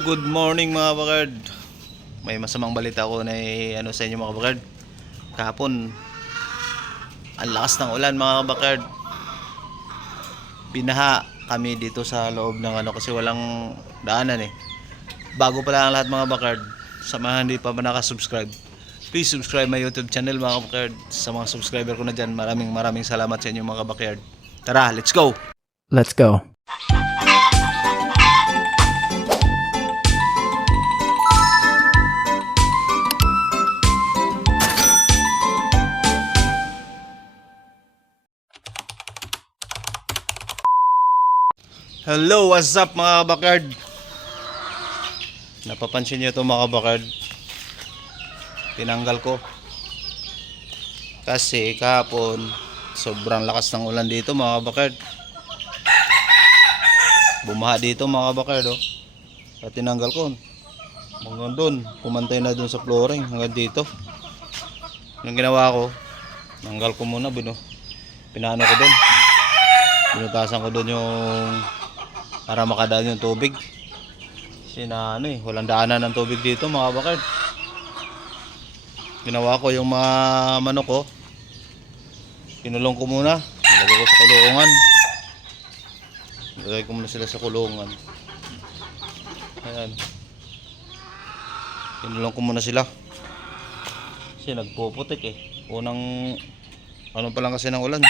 good morning mga bakard. May masamang balita ako na sa inyo mga bakard. Kahapon, ang lakas ng ulan mga bakard. Binaha kami dito sa loob ng kasi walang daanan eh. Bago pala ang lahat mga bakard, sa mga hindi pa nakasubscribe, please subscribe my YouTube channel mga bakard. Sa mga subscriber ko na dyan, maraming salamat sa inyo mga bakard. Tara, let's go! Let's go. Hello, what's up mga bakard? Napapansin niyo ito mga bakard? Tinanggal ko kasi kahapon sobrang lakas ng ulan dito mga bakard. Bumaha dito mga bakard At tinanggal ko hanggang doon, pumantay na doon sa flooring hanggang dito. Yung ginawa ko, tanggal ko muna, pinano ko doon, binutasan ko doon yung para makadaan yung tubig. Kasi walang daanan ng tubig dito mga bakard. Ginawa ko yung mga manok ko, kinulong ko muna, nilagay ko sa kulungan. Nilagay ko muna sila sa kulungan. Ayan, kinulong ko muna sila kasi nagpuputik unang pa lang kasi ng ulan.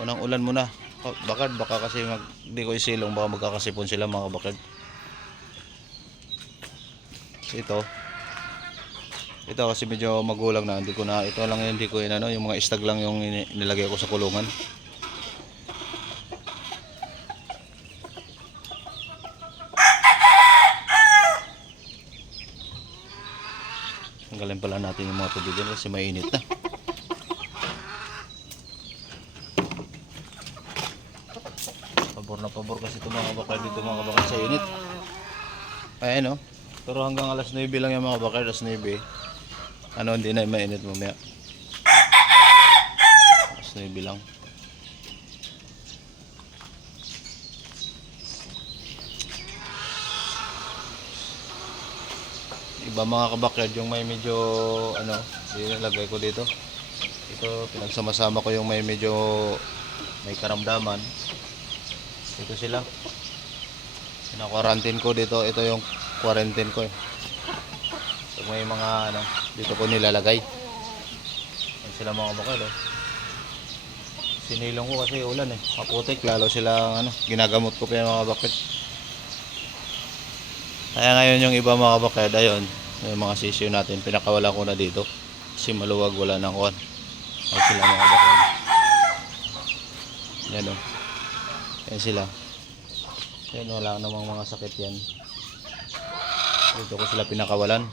Unang ulan muna bakad, baka kasi di ko isilong, baka magkakasipon sila mga bakad. Ito kasi medyo magulang na, ito lang yung hindi ko yung mga istag lang yung nilagay ko sa kulungan. Tanggalin pala natin yung mga tubig din kasi mainit na. Pabor kasi ito mga bakar dito mga bakar sa init. Ayan pero hanggang alas 9 lang yung mga bakar, alas 9 hindi na mainit mamaya. Alas 9 lang. Iba mga kabakard yung may medyo nilagay ko dito. Ito pinagsama-sama ko yung may medyo may karamdaman. Ito sila. Pina-quarantine ko dito. Ito yung quarantine ko So may mga dito ko nilalagay. Yan sila mga bakal Sinilong ko kasi ulan maputik, lalo sila ginagamot ko pa yung mga bakal. Kaya ngayon yung iba mga bakal, ayun, yung mga sisiyo natin, pinakawala ko na dito. Kasi maluwag, wala nang kuwan. Ay sila mga bakal. Yan Yan sila. Yan, wala namang mga sakit yan. Dito ko sila pinakawalan.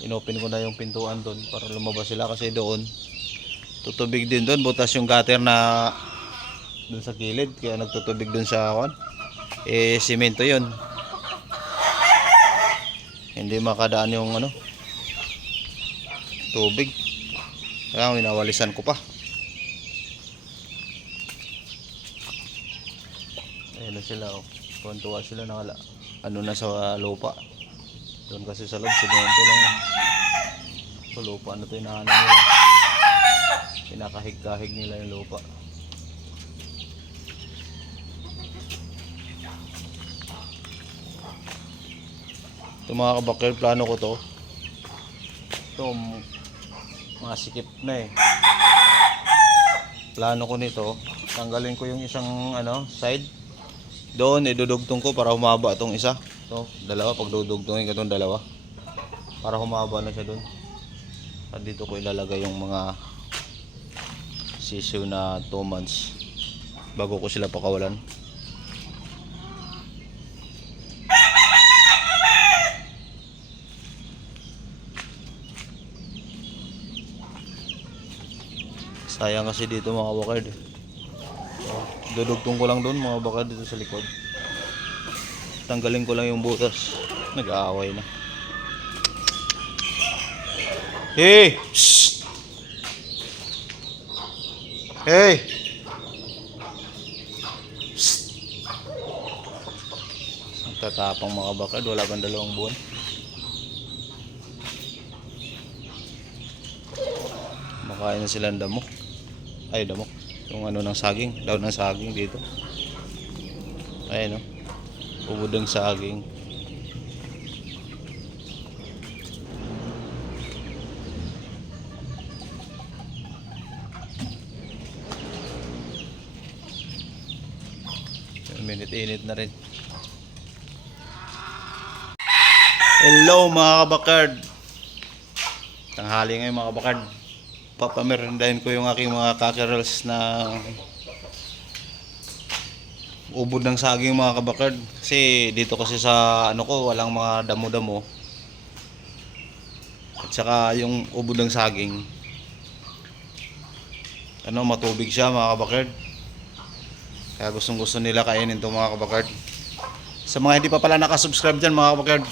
Inopen ko na yung pintuan doon para lumabas sila kasi doon tutubig din doon. Butas yung gutter na doon sa gilid. Kaya nagtutubig doon sa simento yun. Hindi makadaan yung tubig. Kaya winawalisan ko pa. Ayan na sila Tuwan-tuwa sila na na sa lupa. Doon kasi sa loob simento lang sa lupa ito yung nila. Pinakahig-kahig nila yung lupa. Ito mga kabakir, plano ko ito masikip na plano ko nito, tanggalin ko yung isang side doon, idudugtong ko para humaba itong isa. Dalawa, pag dudugtongin ko itong dalawa para humaba na siya doon. At dito ko ilalagay yung mga sisiw na 2 months bago ko sila pakawalan. Sayang kasi dito mga bakard. Dudugtong ko lang doon mga bakard dito sa likod. Tanggalin ko lang yung butas. Nag-aaway na. Hey! Shh! Hey! Shh! Tatapang mga bakad, wala pang 2 buwan. Makain na sila ng damo. Ay, damo. Yung ano ng saging, daw ng saging dito. Ayun, no? Ubod ng saging. Minute-init na rin. Hello mga kabakard. Tanghali ngayon mga kabakard. Papamerendahin ko yung aking mga kakerals na ubod ng saging mga kabakard. Kasi dito kasi sa ano ko walang mga damo-damo. At saka yung ubod ng saging ano, matubig siya mga kabakard. Kaya gustong gusto nila kainin itong mga kabakard. Sa mga hindi pa pala nakasubscribe dyan mga kabakard,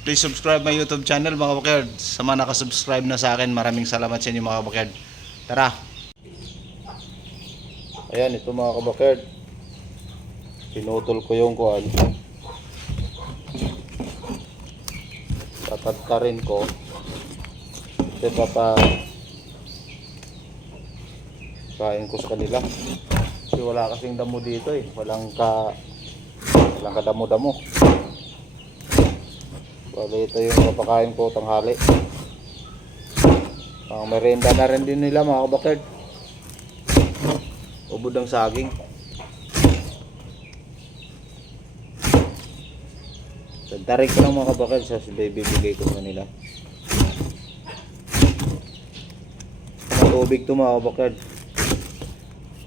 please subscribe my YouTube channel mga kabakard. Sa mga nakasubscribe na sa akin, maraming salamat sa inyo mga kabakard. Tara! Ayan ito mga kabakard, pinutol ko yung kuwan, tatadkarin ko kasi kain ko sa kanila. Kasi wala kasing damo dito eh. Walang kadamo-damo. Bale ito yung papakain ko tanghali. Ang merienda na rin din nila mga kabakard. Ubod ng saging. Tarik ko lang mga kabakard sa bibigay ko sa kanila. Matubig to mga kabakard.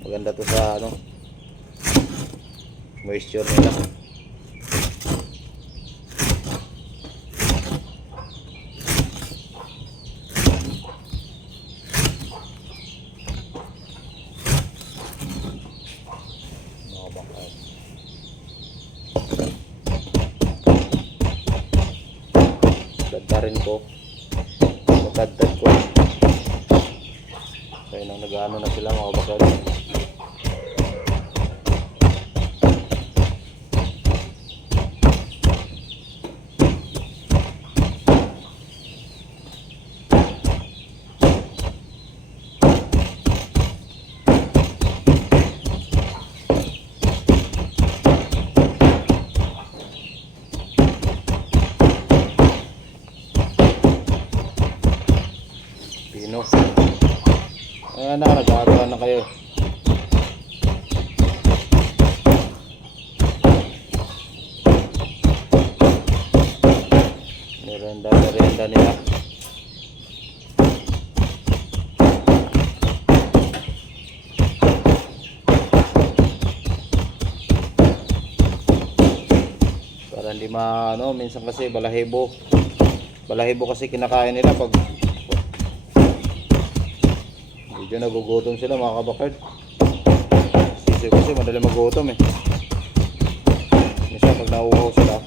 Maganda to sa ano, moisture nila. Daddarin ko, matadtad ko. Kaya nang nag-ano na sila mga bakal. Pino. Ayan na, nag-aagawa na kayo. Merenda nila. Para hindi ano, minsan kasi balahibo. Balahibo kasi kinakain nila pag medyo nagugutom sila mga kabakard. Sisi kasi madali magutom eh. Minsan pag nauuhaw sila,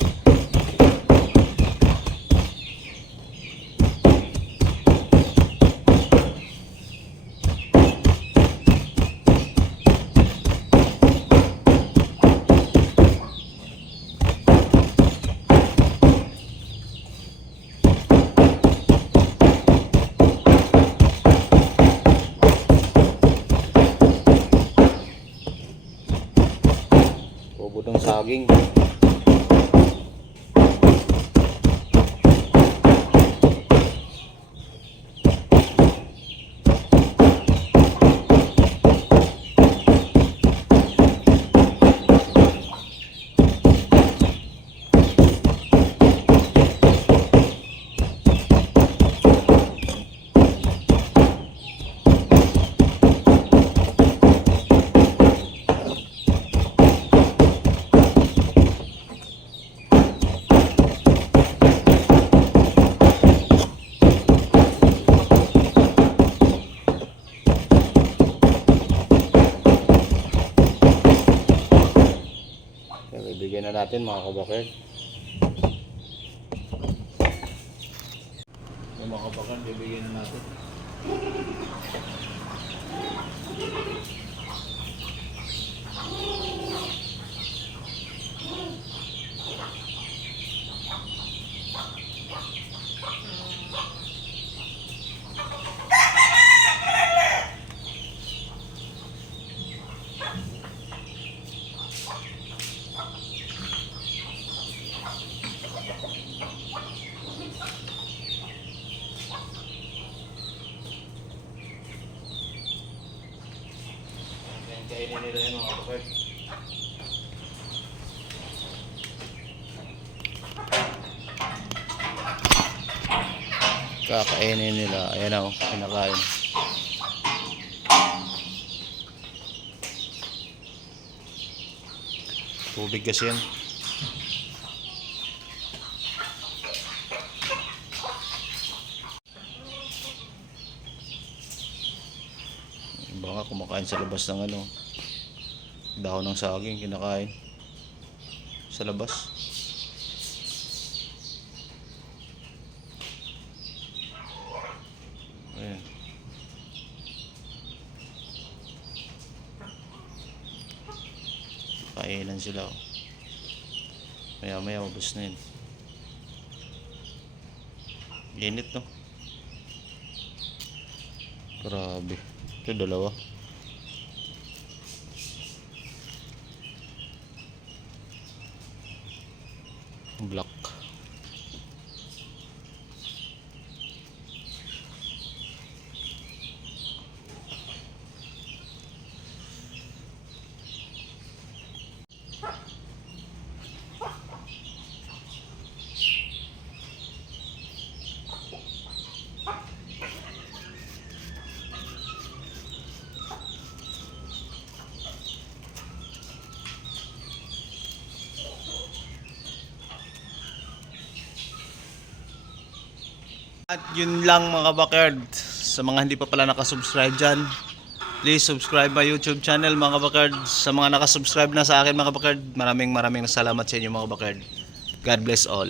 ubod ng saging. Ibigay na natin mga kabakard. Yung mga kabakard, ibigay na natin. nila yan mga kabakard. Kakainin nila. Ayan o, kinakain. Tubig kasi yan. Baka kumakain sa labas ng ano, dahon ng saging, kinakain sa labas. Ayan. Kainan sila oh. Maya maya ubos na yun. Init no. Grabe. Ito dalawa. Black. At yun lang mga kabakard. Sa mga hindi pa pala nakasubscribe dyan, please subscribe my YouTube channel mga kabakard. Sa mga nakasubscribe na sa akin mga kabakard, maraming salamat sa inyo mga kabakard. God bless all.